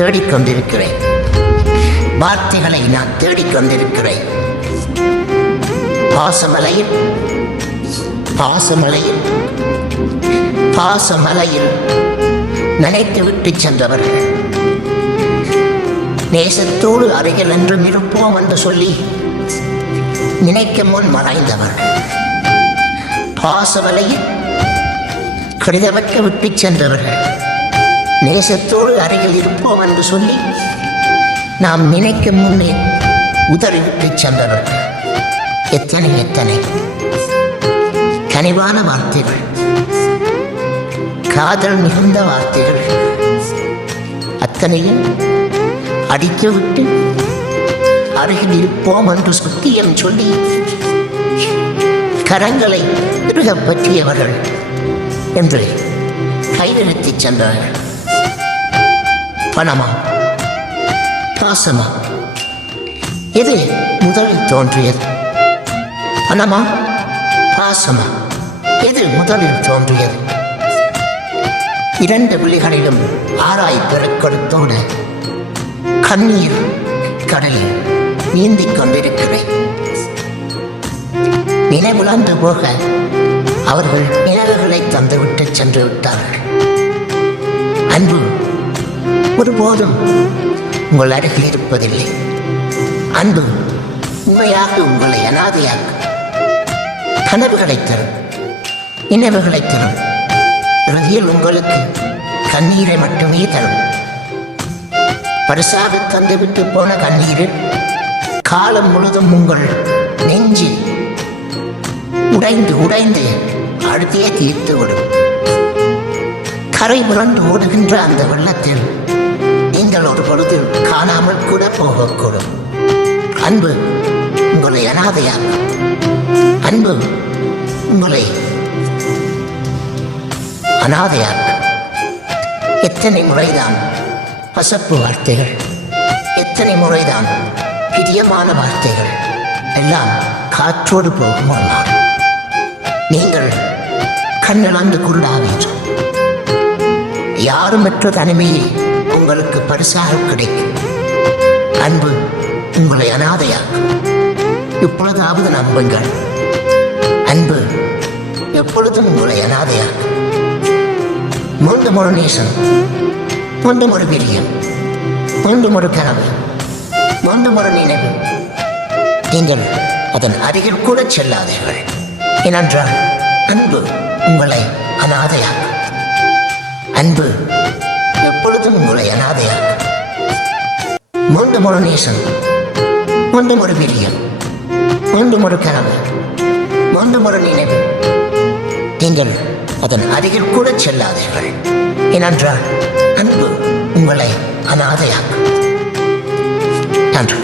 தேடிக்கொண்டிருக்கிறேன். வார்த்தைகளை நான் தேடிக்கொண்டிருக்கிறேன். பாசமலையில் பாசமலையில் பாசமலையில் நினைத்து விட்டு சென்றவர்கள் நேசத்தோடு அருகில் என்றும் இருப்போம் என்று சொல்லி நினைக்கும் முன் மறைந்தவர்கள் பாசமலையில் கடிதமற்க விட்டு சென்றவர்கள் நேசத்தோடு அருகில் இருப்போம் என்று சொல்லி நாம் நினைக்கும் முன்னே உதறிவிட்டு சென்றவர்கள் எத்தனை எத்தனை கனிவான வார்த்தைகள், காதல் மிகுந்த வார்த்தைகள் அத்தனையும் அடித்துவிட்டு அருகில் இருப்போம் என்று சத்தியம் சொல்லி கரங்களை இறுகப் பற்றியவர்கள் என்று கைதெழுத்திச் சென்றார்கள். பணமா பாசமா எது முதலில் தோன்றியது? பணமா பாசமா எது முதலில் தோன்றியது? இரண்டு விழிகளிலும் ஆராய் பெருக்கொடுத்தோடு கண்ணீர் கடலில் நீந்திக் கொண்டிருக்கிறேன். நினைவுலாந்து போக அவர்கள் நினைவுகளை தந்துவிட்டு சென்று விட்டார்கள். அன்பு ஒருபோதும் உங்கள் அருகில் இருப்பதில்லை. அன்பு உண்மையாக உங்களை அனாதையாக்கும். கனவுகளை தரும், நினைவுகளை தரும், இறுதியில் உங்களுக்கு கண்ணீரை மட்டுமே தரும். பரிசாக தந்துவிட்டு போன கண்ணீரில் காலம் முழுதும் உங்கள் நெஞ்சில் உடைந்து உடைந்து அழுத்தியே தீர்த்து விடும். கரை புரண்டு ஓடுகின்ற அந்த வெள்ளத்தில் நீங்கள் ஒரு பொழுது காணாமல் கூட போகக்கூடும். அன்பு உங்களை அனாதையாகும். அன்பு உங்களை அனாதையாகும். எத்தனை முறைதான் பசப்பு வார்த்தைகள், எத்தனை முறைதான் பிரியமான வார்த்தைகள் எல்லாம் காற்றோடு போகும். ஒரு நாள் நீங்கள் கண்ணிழந்து குருடாவீர்கள். யாருமற்ற தனிமையை உங்களுக்கு பரிசாக கிடைக்கும். அன்பு உங்களை அனாதையாக்கும். இப்பொழுதாவது நம்புங்கள். அன்பு எப்பொழுதும் உங்களை அனாதையாக்கும். மீண்டும் ஒரு நேசம், மீண்டும் ஒரு பிரியம், மீண்டும் ஒரு கனவு, மீண்டும் ஒரு நினைவு. நீங்கள் அதன் அருகில் கூட செல்லாதீர்கள். ஏனென்றால் அன்பு உங்களை அனாதையாக்கும். அன்பு எப்பொழுதும் உங்களை அனாதையாக்கும். மீண்டும் ஒரு நேசம், மீண்டும் ஒரு பிரியம், மீண்டும் ஒரு கனவு, மீண்டும் ஒரு நினைவு. நீங்கள் அதன் அருகில் கூட செல்லாதீர்கள். ஏனென்றால் அன்பு உங்களை அனாதையாக்கும். நன்றி.